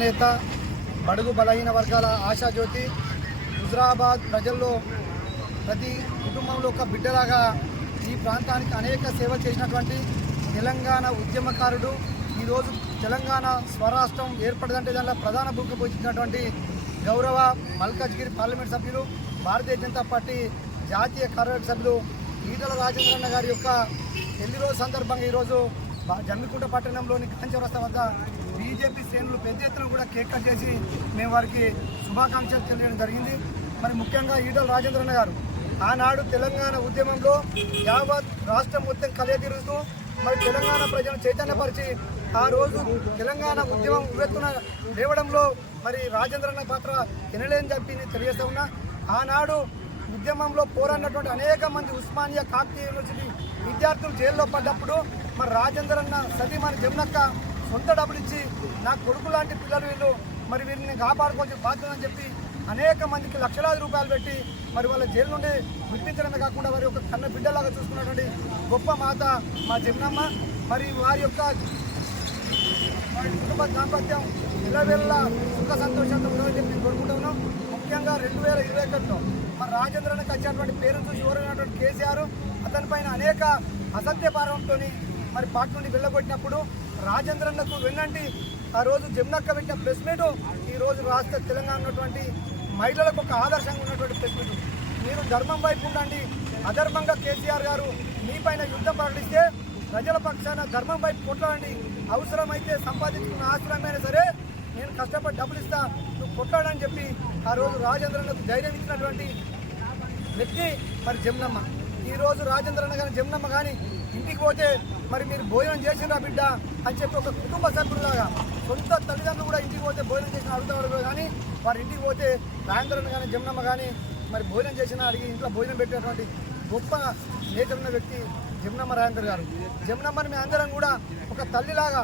నేత బడుగు బలహీన వర్గాల ఆశాజ్యోతి హుజరాబాద్ ప్రజల్లో ప్రతి కుటుంబంలో ఒక బిడ్డలాగా ఈ ప్రాంతానికి అనేక సేవలు చేసినటువంటి తెలంగాణ ఉద్యమకారుడు ఈరోజు తెలంగాణ స్వరాష్ట్రం ఏర్పడదంటే దానిలో ప్రధాన భూమిక పోషించినటువంటి గౌరవ మల్కాజ్గిరి పార్లమెంట్ సభ్యులు భారతీయ జనతా పార్టీ జాతీయ కార్యవర్గ సభ్యులు ఈటల రాజేంద్రన్న గారి యొక్క పెళ్లి రోజు సందర్భంగా ఈరోజు జమ్మికుంట పట్టణంలోని కాంచవరస్త వద్ద బీజేపీ శ్రేణులు పెద్ద ఎత్తున కూడా కేక్ కట్ చేసి మేము వారికి శుభాకాంక్షలు తెలియడం జరిగింది. మరి ముఖ్యంగా ఈటల రాజేంద్రన్న గారు ఆనాడు తెలంగాణ ఉద్యమంలో యావత్ రాష్ట్రం మొత్తం కలియతీరుస్తూ మరి తెలంగాణ ప్రజలను చైతన్యపరిచి ఆ రోజు తెలంగాణ ఉద్యమం ఉవ్వెత్తున లేవడంలో మరి రాజేంద్రన్న పాత్ర వినలేని చెప్పి తెలియజేస్తా ఉన్నా. ఆనాడు ఉద్యమంలో పోరాడినటువంటి అనేక మంది ఉస్మానియా కాకతీయ యూనివర్సిటీ విద్యార్థులు జైల్లో పడ్డప్పుడు మరి రాజేంద్రన్న సతీమణి జమునక్క సొంత డబ్బులు ఇచ్చి నా కొడుకు లాంటి పిల్లలు వీళ్ళు మరి వీరిని కాపాడుకోవాల్సిన బాధ్యత అని చెప్పి అనేక మందికి లక్షలాది రూపాయలు పెట్టి మరి వాళ్ళ జైలు నుండి విడిపించడమే కాకుండా వారి యొక్క కన్న బిడ్డలాగా చూసుకున్నటువంటి గొప్ప మాత మా జమునమ్మ. మరి వారి యొక్క కుటుంబ దాంపత్యం ఇళ్ళవేళ్ళ సుఖ సంతోషంతో ఉండాలని చెప్పి కోరుకుంటున్నాం. ముఖ్యంగా 2021లో మరి రాజేంద్రన్నకి వచ్చేటువంటి పేరు చూసి ఓరైనటువంటి కేసీఆర్ అతనిపైన అనేక అసత్య భారంతో మరి పార్టీ నుండి వెళ్ళగొట్టినప్పుడు రాజేంద్రన్నకు వెన్నంటి ఆ రోజు జమునక్క పెట్టిన ప్రెస్ మీట్ ఈరోజు రాష్ట్ర తెలంగాణ ఉన్నటువంటి మహిళలకు ఒక ఆదర్శంగా ఉన్నటువంటి ప్రెస్ మీట్. మీరు ధర్మం వైపు ఉండండి, అధర్మంగా కేసీఆర్ గారు మీపైన యుద్ధం ప్రకటిస్తే ప్రజల పక్షాన ధర్మం వైపు కొట్లాడండి, అవసరమైతే సంపాదించుకున్న ఆశ్రమైనా సరే నేను కష్టపడి డబ్బులు ఇస్తా, నువ్వు కొట్లాడని చెప్పి ఆ రోజు రాజేంద్రన్నకు ధైర్యం ఇచ్చినటువంటి వ్యక్తి మరి జమునమ్మ. ఈరోజు రాజేంద్రన్న కానీ జమునమ్మ కానీ ఇంటికి పోతే మరి మీరు భోజనం చేసినరా బిడ్డ అని చెప్పి ఒక కుటుంబ సభ్యులాగా సొంత తల్లిదండ్రులు కూడా ఇంటికి పోతే భోజనం చేసిన అడుగుతారు కానీ వారి ఇంటికి పోతే రాజేంద్రన్న కానీ జమునమ్మ కానీ మరి భోజనం చేసినా అడిగి ఇంట్లో భోజనం పెట్టేటువంటి గొప్ప నేతన్న వ్యక్తి జమునమ్మ రాజేంద్ర గారు. జమునమ్మని మేము అందరం కూడా ఒక తల్లిలాగా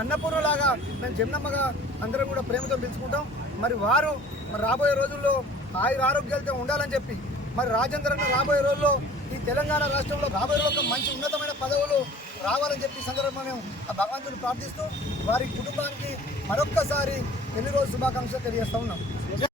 అన్నపూర్ణలాగా మేము జమునమ్మగా అందరం కూడా ప్రేమతో పిలుచుకుంటాం. మరి వారు మరి రాబోయే రోజుల్లో ఆరోగ్యాలతో ఉండాలని చెప్పి మరి రాజేంద్రన్న రాబోయే రోజుల్లో ఈ తెలంగాణ రాష్ట్రంలో రాబోయే రోజుల్లో మంచి ఉన్నతమైన పదవులు రావాలని చెప్పి సందర్భంగా మేము ఆ భగవంతుని ప్రార్థిస్తూ వారి కుటుంబానికి మరొక్కసారి పెళ్లి రోజు శుభాకాంక్షలు తెలియజేస్తూ ఉన్నాం.